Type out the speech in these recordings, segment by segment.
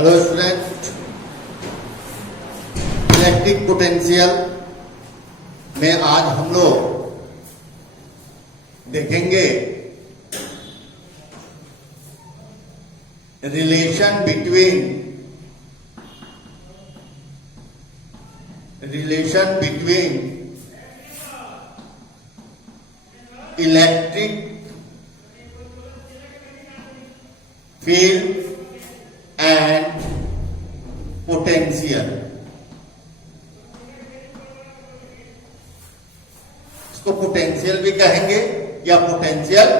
Hello student, electric potential में आज हम लोग देखेंगे relation between electric field and potential. इसको पोटेंशियल भी कहेंगे या पोटेंशियल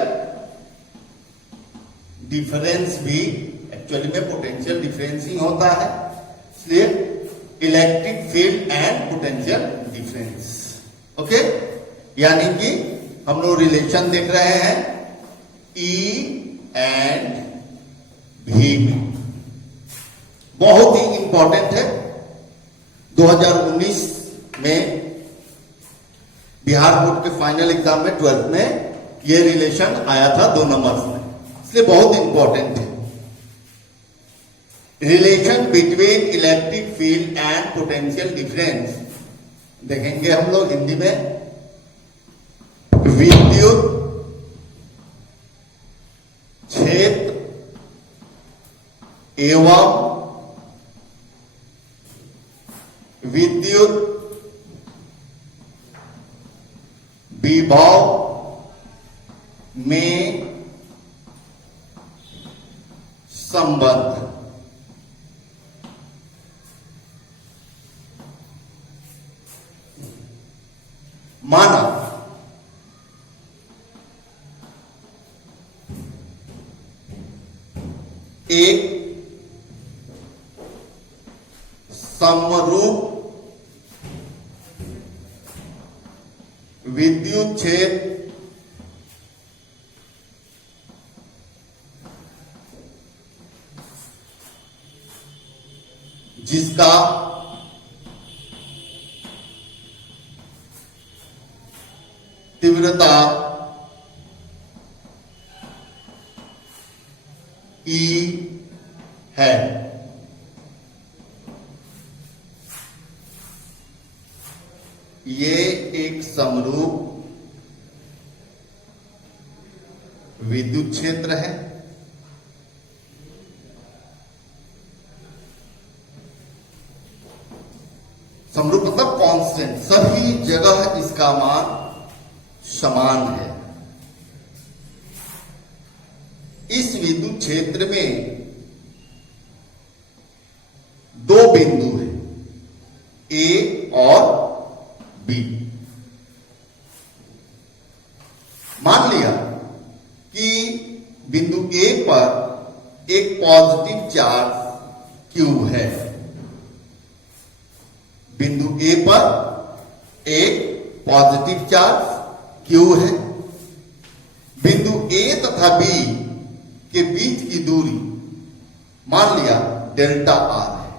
डिफरेंस भी। एक्चुअली में पोटेंशियल डिफरेंस ही होता है, इसलिए electric field and potential difference. Okay, यानी कि हम लोग रिलेशन देख रहे हैं E एंड V में। बहुत ही इंपॉर्टेंट है। 2019 में बिहार बोर्ड के फाइनल एग्जाम में 12th में ये रिलेशन आया था 2 नंबर्स में, इसलिए बहुत इंपॉर्टेंट है। Relation between electric field and potential difference देखेंगे हम लोग हिंदी में। विद्युत क्षेत्र एवं विद्युत विभव में संबंध। माना एक समरूप विद्युत क्षेत्र जिसका तीव्रता E है, ये एक समरूप विद्युत क्षेत्र है। समरूप मतलब कांस्टेंट, सभी जगह इसका मान समान है। इस विद्युत क्षेत्र में 2 बिंदु है, A और B। मान लिया कि बिंदु A पर एक पॉजिटिव चार्ज Q है। बिंदु A पर एक पॉजिटिव चार्ज Q है। बिंदु A तथा B के बीच की दूरी मान लिया डेल्टा R है,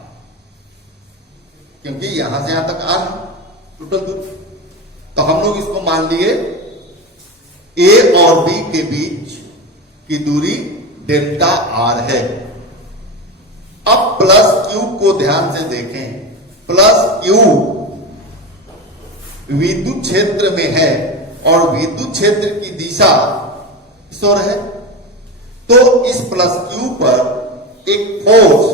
क्योंकि यहां से यहां तक R है टोटल दूरी। तो हम लोग इसको मान लिए A और B के बीच की दूरी डेल्टा R है। अब प्लस Q को ध्यान से देखें। प्लस Q विद्युत क्षेत्र में है और विद्युत क्षेत्र की दिशा इस ओर है, तो इस प्लस Q पर एक फोर्स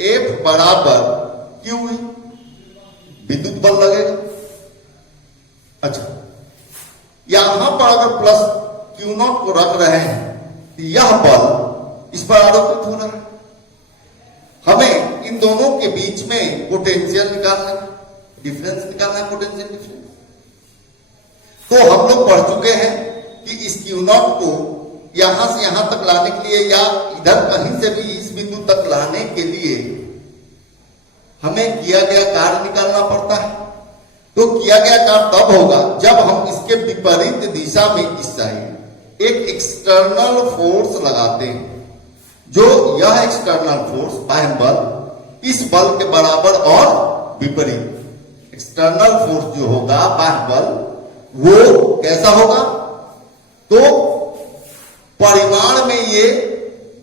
F बराबर Q विद्युत बल लगेगा। अच्छा, यहां पर अगर प्लस Q0 को रख रहे हैं तो यह बल इस पर आरोपित हो रहा है। हमें इन दोनों के बीच में पोटेंशियल निकालना है, डिफरेंस निकालना है, पोटेंशियल डिफरेंस। तो हम लोग पढ़ चुके हैं कि इस Q0 को यहां से यहां तक लाने के लिए या इधर कहीं से भी इस बिंदु तक लाने के लिए हमें किया गया कार्य निकालना पड़ता है। तो किया गया कार्य तब होगा जब हम इसके विपरीत दिशा में इस साइड एक एक्सटर्नल फोर्स लगाते हैं। जो यह एक्सटर्नल फोर्स बाह्य बल इस बल के बराबर और विपरीत एक्सटर्नल फोर्स जो होगा बाह्य बल वो कैसा होगा, तो परिमाण में ये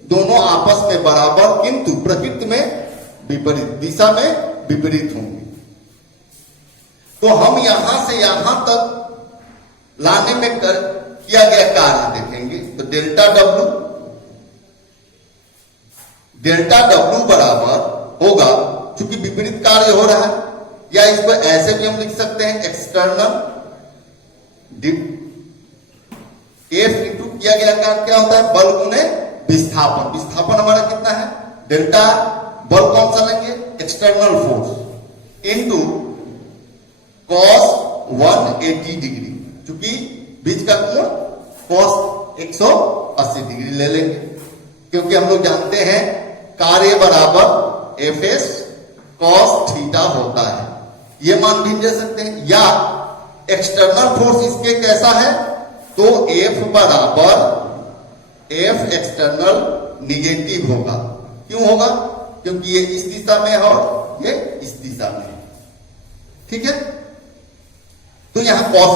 दोनों आपस में बराबर किंतु प्रकृति में विपरीत दिशा में विपरीत होंगे। तो हम यहां से यहां तक लाने में किया गया कार्य देखेंगे। तो डेल्टा डब्ल्यू बराबर होगा, चूंकि विपरीत कार्य हो रहा है, या इसको ऐसे भी हम लिख सकते हैं एक्सटर्नल एफ इंटू किया गया कार्य क्या होता है, बल गुने विस्थापन। विस्थापन हमारा कितना है, डेल्टा बल कौन सा लेंगे, external force into cos 180 degree, चूंकि बीच का कोण कॉस 180 डिग्री ले लेंगे, क्योंकि हम लोग जानते हैं कार्य बराबर एफ एस कॉस थीटा होता है। ये मान भी दे सकते हैं, या एक्सटर्नल फोर्स इसके कैसा है, तो एफ बराबर एफ एक्सटर्नल निगेटिव होगा। क्यों होगा, क्योंकि ये इस दिशा में है और ये इस दिशा में है। ठीक है, तो यहां कॉस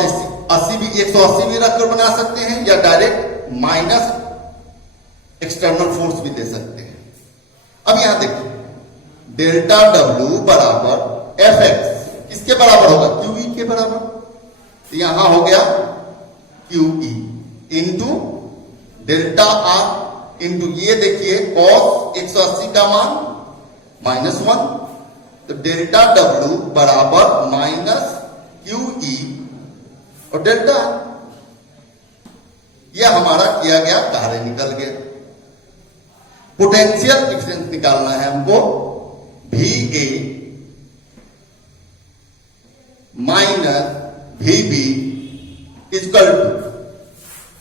80 भी 180 भी रखकर बना सकते हैं, या डायरेक्ट माइनस एक्सटर्नल फोर्स भी दे सकते हैं। अब यहां देखिए डेल्टा डब्ल्यू बराबर एफ एक्स किसके बराबर होगा, क्यू ई के बराबर। तो यहां हो गया Q E into delta are into ये देखिए कॉस 180 का मान -1, तो डेल्टा डब्ल्यू बराबर माइनस क्यू ई और डेल्टा, यह हमारा किया गया कार्य निकल गया। पोटेंशियल डिफरेंस निकालना है हमको, V A minus V B equal to,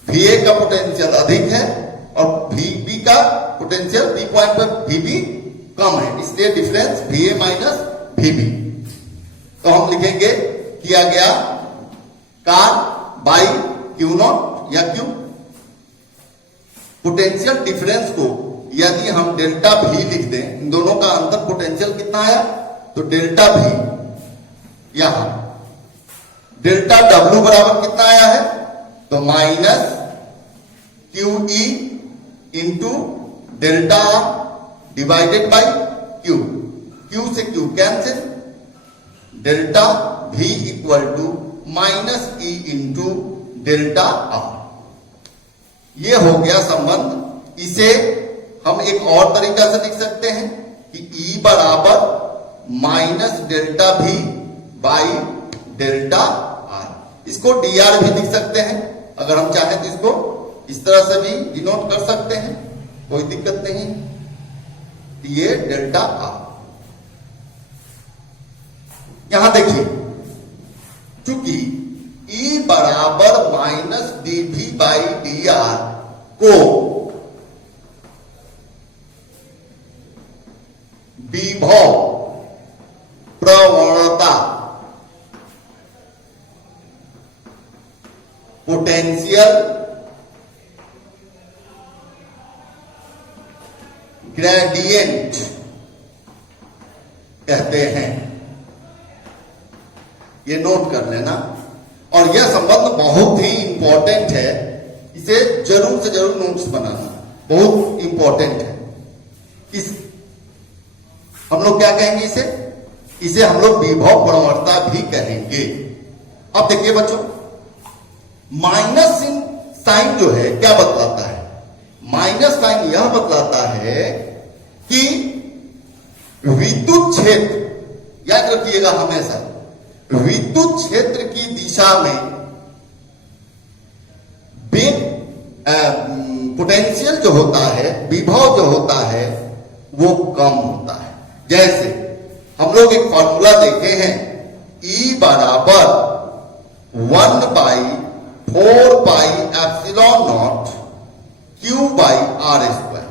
V A का पोटेंशियल अधिक है और वी बी का पोटेंशियल बी पॉइंट पर वी बी कम है, इसलिए difference V A minus V B. तो हम लिखेंगे किया गया कार बाई क्यू नॉट या क्यू। पोटेंशियल डिफरेंस को यदि हम डेल्टा भी लिख दें, इन दोनों का अंतर पोटेंशियल कितना आया, तो डेल्टा भी, यहां डेल्टा डब्ल्यू बराबर कितना आया है, तो minus Q E into delta divided by Q, Q से क्यू कैंसिल, डेल्टा भी equal to minus E into delta R. ये हो गया संबंध। इसे हम एक और तरीका से लिख सकते हैं कि E बराबर माइनस डेल्टा भी बाई डेल्टा आर। इसको dr भी लिख सकते हैं, अगर हम चाहें तो इसको इस तरह से भी डिनोट कर सकते हैं, कोई दिक्कत नहीं। ये डेल्टा आर। यहां देखिए चूंकि E बराबर माइनस डी भी बाई डी आर को विभव प्रवणता पोटेंशियल ग्रेडियंट कहते हैं, ये नोट कर लेना। और यह संबंध बहुत ही इंपॉर्टेंट है, इसे जरूर से जरूर नोट्स बनाना, बहुत इंपॉर्टेंट है। इस हम लोग क्या कहेंगे इसे हम लोग विभव प्रवणता भी कहेंगे। अब देखिए बच्चों, माइनस साइन जो है क्या बतलाता है, माइनस साइन यह बतलाता है कि विद्युत क्षेत्र, याद रखिएगा हमेशा, विद्युत क्षेत्र की दिशा में पोटेंशियल जो होता है, विभव जो होता है, वो कम होता है। जैसे हम लोग एक फॉर्मूला देखे हैं, E बराबर 1 by 4 pi epsilon naught Q by R square,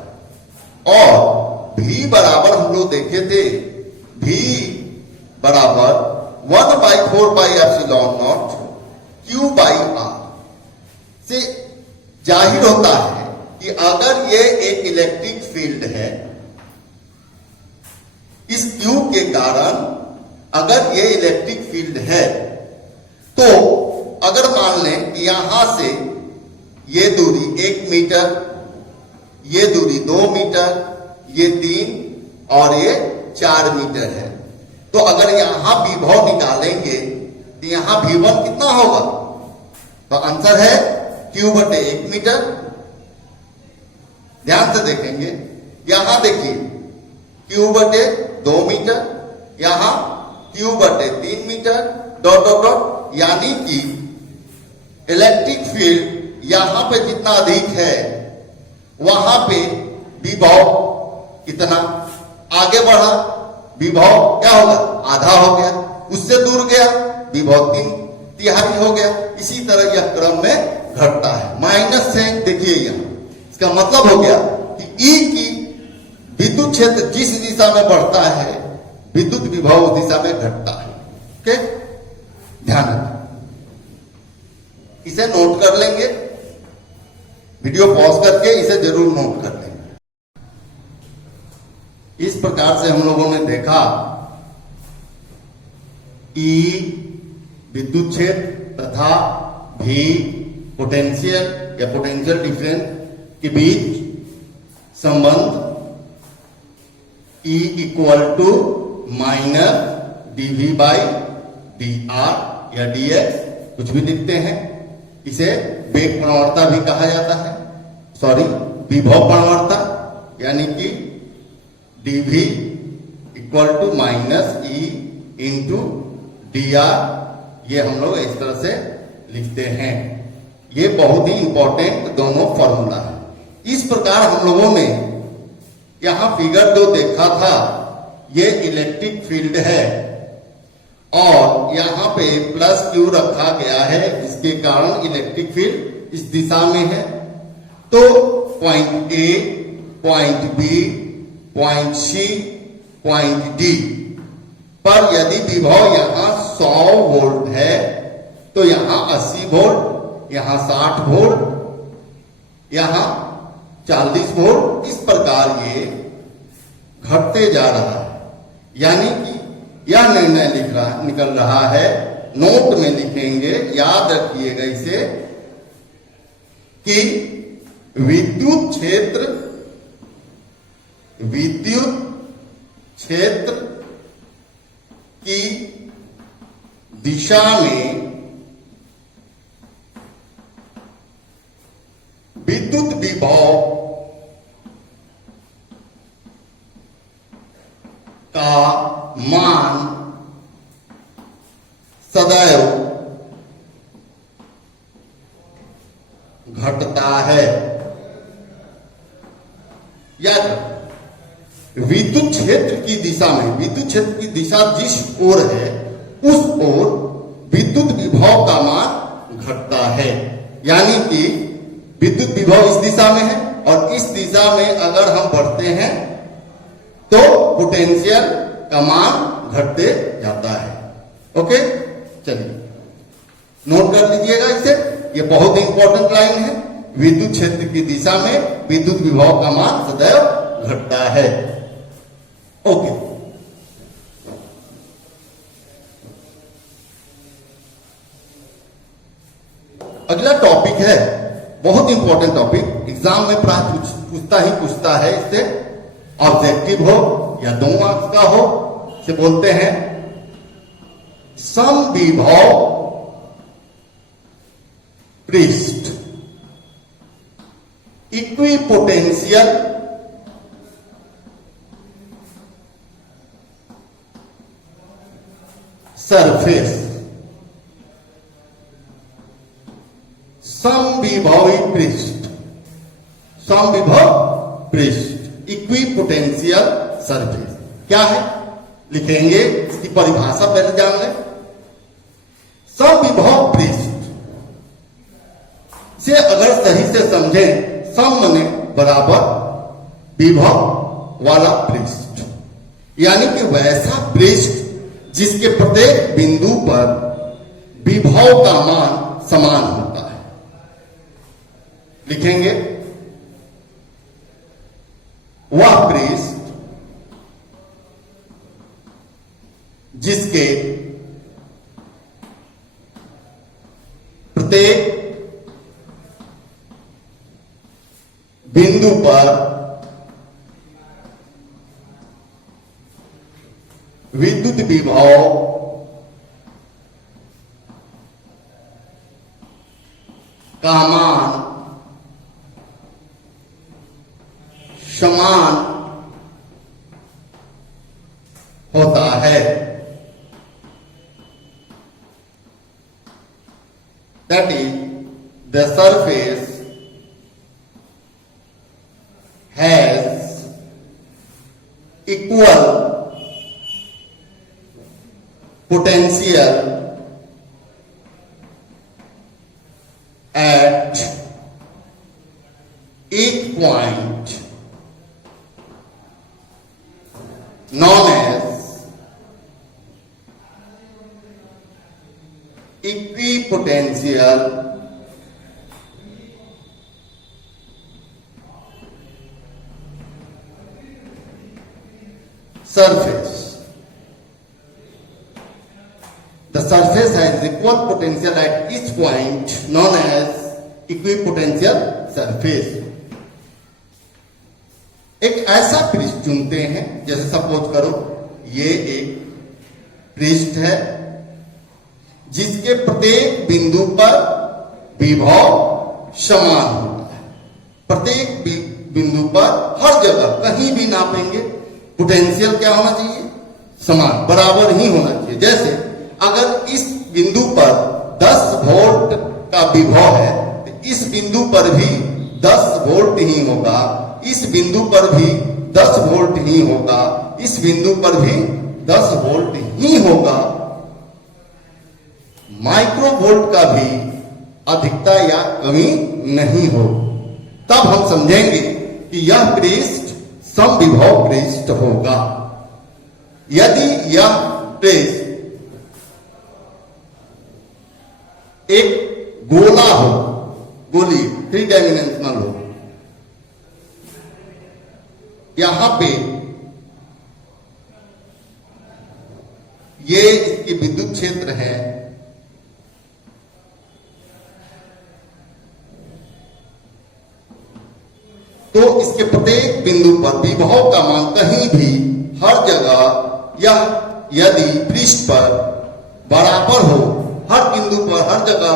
और V बराबर हम लोग देखे थे, V बराबर 1 by 4 pi epsilon naught Q by R से जाहिर होता है कि अगर ये एक इलेक्ट्रिक फील्ड है, इस Q के कारण अगर ये इलेक्ट्रिक फील्ड है, तो अगर मान लें कि यहां से ये दूरी 1 मीटर ये दूरी 2 मीटर, ये 3 और ये 4 मीटर है। तो अगर यहां विभव निकालेंगे तो यहां V1 कितना होगा? तो आंसर है Q बटे 1 मीटर। ध्यान से देखेंगे, यहां देखिए Q बटे 2 मीटर, यहां Q बटे 3 मीटर, डॉट डॉट डॉट, यानी कि इलेक्ट्रिक फील्ड यहां पे जितना अधिक है वहां पे विभव कितना आगे बढ़ा, विभव क्या होगा? आधा हो गया, उससे दूर गया विभव 3/3 हो गया। इसी तरह यह क्रम में घटता है। माइनस से देखिए यहां, इसका मतलब हो गया कि E की विद्युत क्षेत्र जिस दिशा में बढ़ता है विद्युत विभव उस दिशा में घटता है। ओके, ध्यान रखें, इसे नोट कर लेंगे, वीडियो पॉज करके इसे जरूर नोट कर लेंगे। इस प्रकार से हम लोगों ने देखा E विद्युत क्षेत्र तथा V पोटेंशियल या पोटेंशियल डिफरेंस के बीच संबंध E equal to minus dV by dr या dx, कुछ भी लिखते हैं। इसे वेग प्रवणता भी कहा जाता है, सॉरी विभव प्रवणता, यानी कि dV equal to minus E into dr, ये हम लोग इस तरह से लिखते हैं। ये बहुत ही इंपॉर्टेंट दोनों फॉर्मूला है। इस प्रकार हम लोगों ने यहां फिगर जो देखा था, ये इलेक्ट्रिक फील्ड है और यहां पे प्लस Q रखा गया है, जिसके कारण इलेक्ट्रिक फील्ड इस दिशा में है। तो point A, point B, point C, point D पर यदि विभव यहां 100 वोल्ट है तो यहां 80 वोल्ट, यहां 60 वोल्ट, यहां 40 वोल्ट, इस प्रकार ये घटते जा रहा है। यानी कि यह निर्णय निकल रहा है, नोट में लिखेंगे, याद रखिएगा इसे, कि विद्युत क्षेत्र की दिशा में विद्युत विभव का मान सदैव घटता है। याद रखो, विद्युत क्षेत्र की दिशा में, विद्युत क्षेत्र की दिशा जिस ओर है उस ओर विद्युत विभव का मान घटता है। यानी कि विद्युत विभव इस दिशा में है और इस दिशा में अगर हम बढ़ते हैं तो पोटेंशियल का मान घटते जाता है। ओके, चलिए नोट कर लीजिएगा इसे, ये बहुत इंपॉर्टेंट लाइन है। विद्युत क्षेत्र की दिशा में विद्युत विभव का मान सदैव घटता है। ओके, अगला टॉपिक है, बहुत इंपॉर्टेंट टॉपिक, एग्जाम में प्राय पूछता है इससे, ऑब्जेक्टिव हो या 2 मार्क्स का हो, से बोलते हैं समविभव पृष्ठ, इक्विपोटेंशियल सरफेस, समविभवी पृष्ठ, समविभव पृष्ठ, इक्विपोटेंशियल सरफेस क्या है लिखेंगे, इसकी परिभाषा पहले जान लें। समविभव पृष्ठ से अगर सही से समझें, सम माने बराबर, विभव वाला पृष्ठ, यानी कि वैसा पृष्ठ जिसके प्रत्येक बिंदु पर विभव का मान समान होता है। लिखेंगे वह पृष्ठ जिसके प्रत्येक बिंदु पर विद्युत विभव का मान समान होता है। That is, the surface has equal potential at each point known as equipotential surface. The surface has equal potential at each point known as equipotential surface. एक ऐसा पृष्ठ चुनते हैं, जैसे सपोज करो ये एक पृष्ठ है जिसके प्रत्येक बिंदु पर विभव समान होता है। प्रत्येक बिंदु पर हर जगह कहीं भी नापेंगे पोटेंशियल क्या होना चाहिए, समान, बराबर ही होना चाहिए। जैसे अगर इस बिंदु पर 10 वोल्ट का विभव है तो इस बिंदु पर भी 10 वोल्ट ही होगा, इस बिंदु पर भी 10 वोल्ट ही होगा, इस बिंदु पर भी 10 वोल्ट ही होगा। माइक्रो वोल्ट का भी अधिकता या कमी नहीं हो। तब हम समझेंगे कि यह पृष्ठ समविभव पृष्ठ होगा। यदि यह पृष्ठ एक गोला हो, गोली 3 डायमेंशनल हो, यहां पे ये इसकी विद्युत क्षेत्र है, तो इसके प्रत्येक बिंदु पर विभव का मान कहीं भी हर जगह यह यदि पृष्ठ पर बराबर हो, हर बिंदु पर हर जगह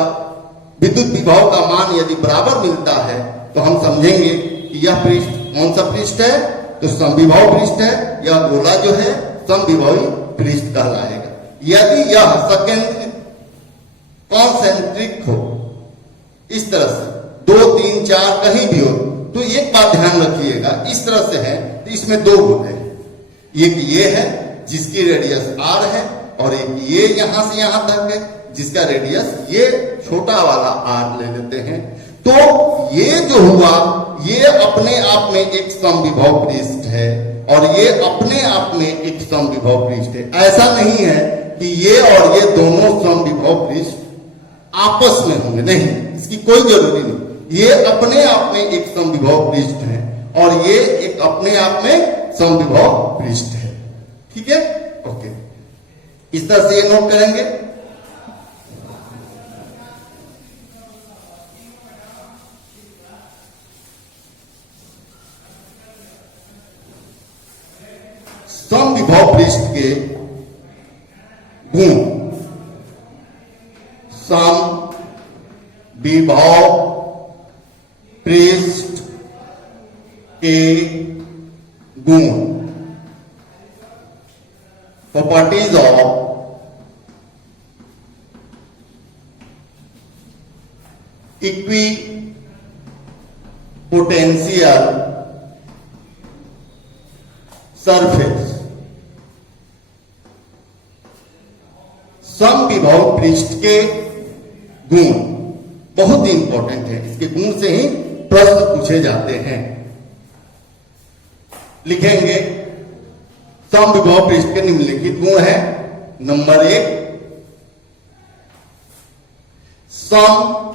विद्युत विभव का मान यदि बराबर मिलता है तो हम समझेंगे कि यह पृष्ठ कौन सा पृष्ठ है, तो समविभव पृष्ठ है। यह गोला जो है समविभवी पृष्ठ कहलाएगा। यदि यह सेकेंड कॉन्सेंट्रिक हो, इस तरह से 2, 3, 4 कहीं भी हो, तो एक बात ध्यान रखिएगा, इस तरह से है तो इसमें 2 गुण है। एक ये है जिसकी रेडियस r है और एक ये यहां से यहां तक है जिसका रेडियस ये छोटा वाला r ले लेते हैं। तो ये जो हुआ ये अपने आप में एक समविभव पृष्ठ है और ये अपने आप में एक समविभव पृष्ठ है। ऐसा नहीं है कि ये और ये दोनों समविभव पृष्ठ आपस में होंगे, नहीं, इसकी कोई जरूरी नहीं। ये अपने आप में एक समविभव पृष्ठ है और ये एक अपने आप में समविभव पृष्ठ है। ठीक है, ओके, इस तरह से ये नोट करेंगे। समविभव पृष्ठ के गुण, समविभव पृष्ठ के गुण, प्रॉपर्टीज ऑफ इक्विपोटेंशियल सरफेस। समविभव पृष्ठ के गुण बहुत ही इंपॉर्टेंट है, इसके गुण से ही प्रश्न पूछे जाते हैं। लिखेंगे समविभव पृष्ठ के निम्नलिखित गुण है। नंबर 1, समविभव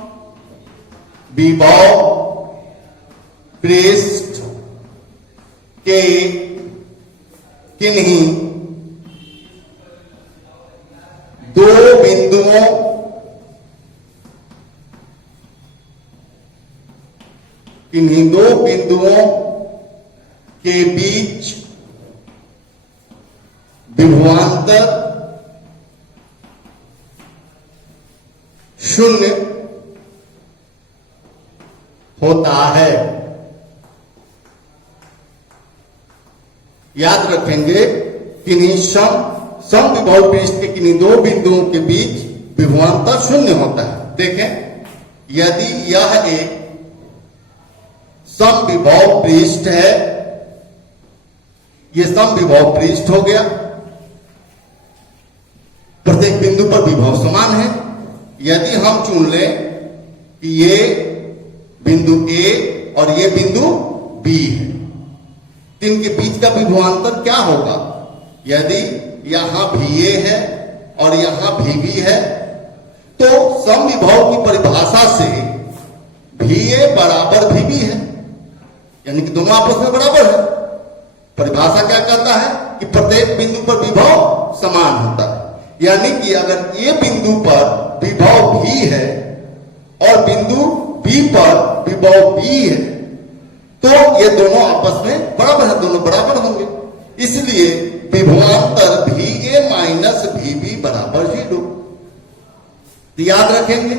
पृष्ठ के किन्हीं 2 बिंदुओं बिंदुओं के बीच विभवांतर शून्य होता है। याद रखेंगे किन्हीं समविभव पृष्ठ के किन्हीं दो बिंदुओं के बीच विभवांतर शून्य होता है। देखें, यदि यह एक समविभव पृष्ठ है, यह समविभव पृष्ठ हो गया, प्रत्येक बिंदु पर विभव समान है। यदि हम चुन लें कि ये बिंदु A और ये बिंदु B है, तो इनके बीच का विभवांतर क्या होगा? यदि यहां VA है और यहां VB है, तो समविभव की परिभाषा से VA बराबर VB है, यानी कि दोनों आपस में बराबर है। परिभाषा क्या कहता है कि प्रत्येक बिंदु पर विभव समान होता है। यानी कि अगर ये बिंदु पर विभव V है और बिंदु B पर विभव B है, तो ये दोनों आपस में बराबर है, दोनों बराबर होंगे। इसलिए विभवांतर VA माइनस VB बराबर 0। याद रखेंगे,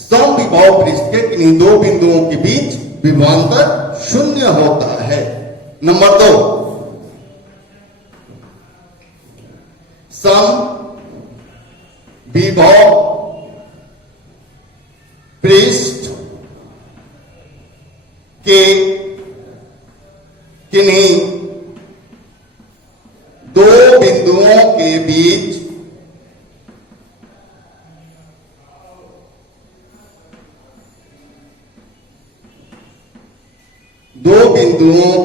समविभव पृष्ठ के किन्हीं दो बिंदुओं के बीच विभवांतर शून्य होता है। नंबर 2, समविभव पृष्ठ के किन्हीं दो बिंदुओं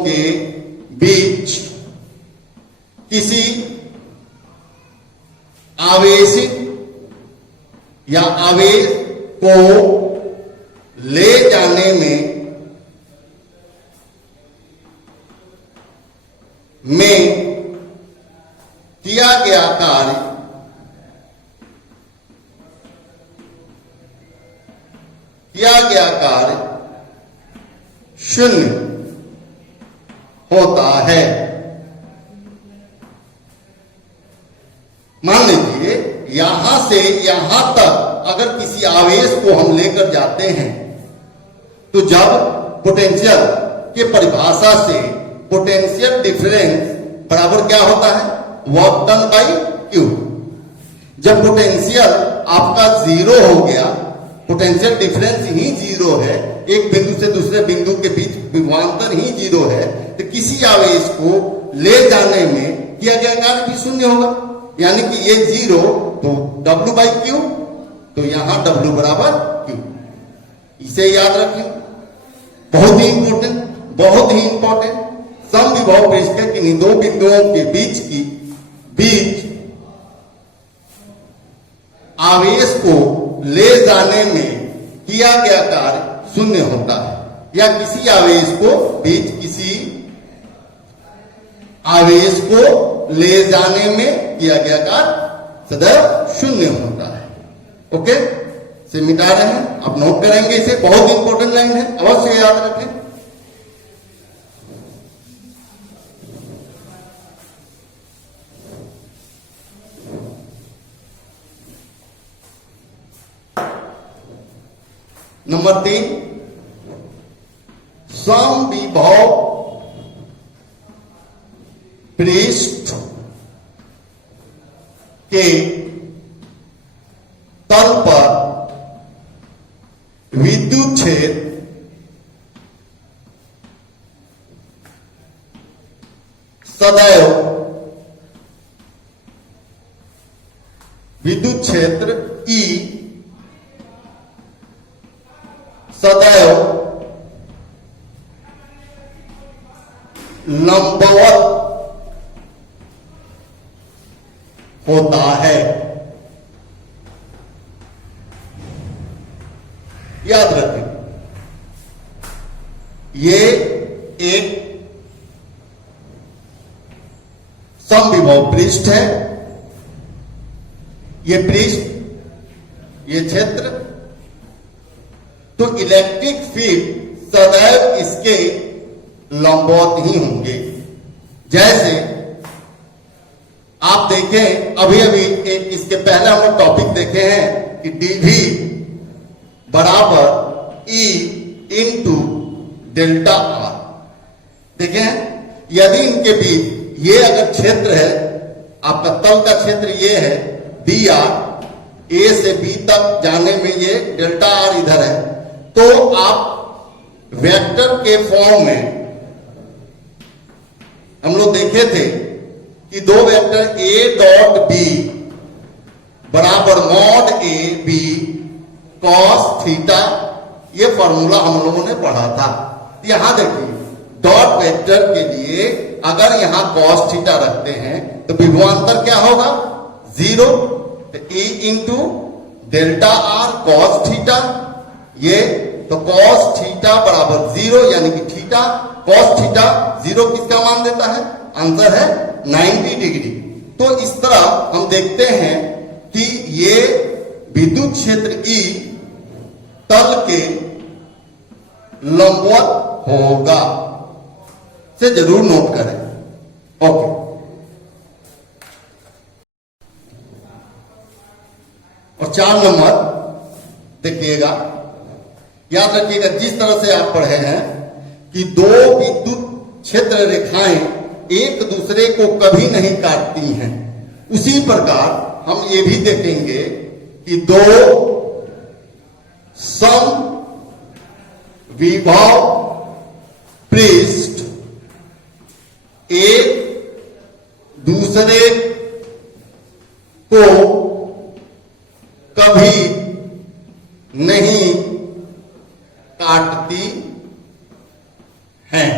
के बीच किसी आवेशित या आवेश को ले जाने में किया गया कार्य शून्य होता है। मान लीजिए यहां से यहां तक अगर किसी आवेश को हम लेकर जाते हैं, तो जब पोटेंशियल के परिभाषा से पोटेंशियल डिफरेंस बराबर क्या होता है? Work done by Q. जब पोटेंशियल आपका 0 हो गया, पोटेंशियल डिफरेंस ही 0 है, एक बिंदु से दूसरे बिंदु के बीच विभवांतर ही 0 है, तो किसी आवेश को ले जाने में किया गया कार्य भी शून्य होगा। यानी कि ये 0 तो W बाई क्यू, तो यहां W बराबर क्यू। इसे याद रखें, बहुत ही इंपॉर्टेंट, बहुत ही इंपॉर्टेंट। समविभव पृष्ठ के किन्हीं दो बिंदुओं के बीच आवेश को ले जाने में किया गया कार्य शून्य होता है, या किसी आवेश को ले जाने में किया गया कार्य सदैव शून्य होता है। ओके, से मिटा रहे हैं, आप नोट करेंगे इसे, बहुत इंपॉर्टेंट लाइन है, अवश्य याद रखें। नंबर 3, समविभव पृष्ठ के तल पर विद्युत क्षेत्र सदैव विद्युत क्षेत्र E सदैव लंबवत होता है। याद रखें, ये एक समविभव पृष्ठ है। ये पृष्ठ, ये क्षेत्र, तो इलेक्ट्रिक फील्ड सदैव इसके लंबवत ही होंगे। जैसे आप देखें, अभी अभी एक इसके पहले हम लोग टॉपिक देखे हैं कि डीवी बराबर ई इंटू डेल्टा आर। देखें, यदि इनके बीच ये अगर क्षेत्र है, आपका तल का क्षेत्र ये है डी आर, ए से बी तक जाने में ये डेल्टा आर इधर है, तो आप वेक्टर के फॉर्म में हम लोग देखे थे कि दो वेक्टर ए डॉट बी बराबर mod A B cos theta, ये फॉर्मूला हम लोगों ने पढ़ा था। यहां देखिए, डॉट वेक्टर के लिए अगर यहां कॉस थीटा रखते हैं तो विभवांतर क्या होगा? 0। तो A into delta r cos theta, ये तो कॉस थीटा बराबर 0, यानी कि थीटा कॉस थीटा 0 किसका मान देता है? आंसर है 90 डिग्री। तो इस तरह हम देखते हैं कि ये विद्युत क्षेत्र ई तल के लंबवत होगा, से जरूर नोट करें। ओके, और 4 नंबर देखिएगा, याद रखिएगा, जिस तरह से आप पढ़े हैं कि दो विद्युत क्षेत्र रेखाएं एक दूसरे को कभी नहीं काटती हैं, उसी प्रकार हम ये भी देखेंगे कि दो सम विभव पृष्ठ एक दूसरे को कभी नहीं काटती हैं।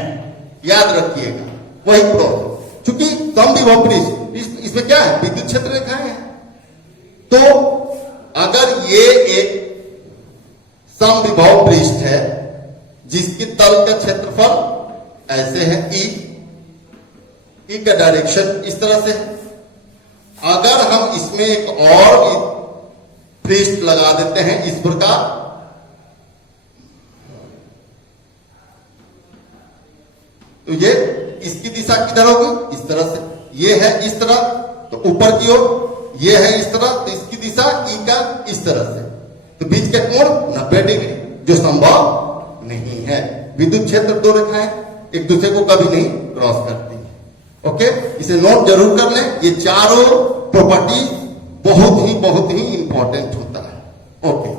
याद रखिएगा, वही प्रॉब्लम, चूंकि समविभव पृष्ठ इसमें क्या है? विद्युत क्षेत्र रेखाएं हैं। तो अगर ये एक समविभव पृष्ठ है जिसकी तल का क्षेत्रफल ऐसे है ई का डायरेक्शन इस तरह से है, अगर हम इसमें एक और पृष्ठ लगा देते हैं इस प्रकार, तो ये इसकी दिशा किधर होगी? इस तरह से। ये है इस तरह, तो ऊपर की ओर, ये है इस तरह, तो इसकी दिशा ई का इस तरह से। तो बीच का कोण 90 डिग्री, जो संभव नहीं है। विद्युत क्षेत्र दो रेखाएं एक दूसरे को कभी नहीं क्रॉस करती। ओके, इसे नोट जरूर कर लें। ये चारों प्रॉपर्टी बहुत ही इंपॉर्टेंट होता है। ओके।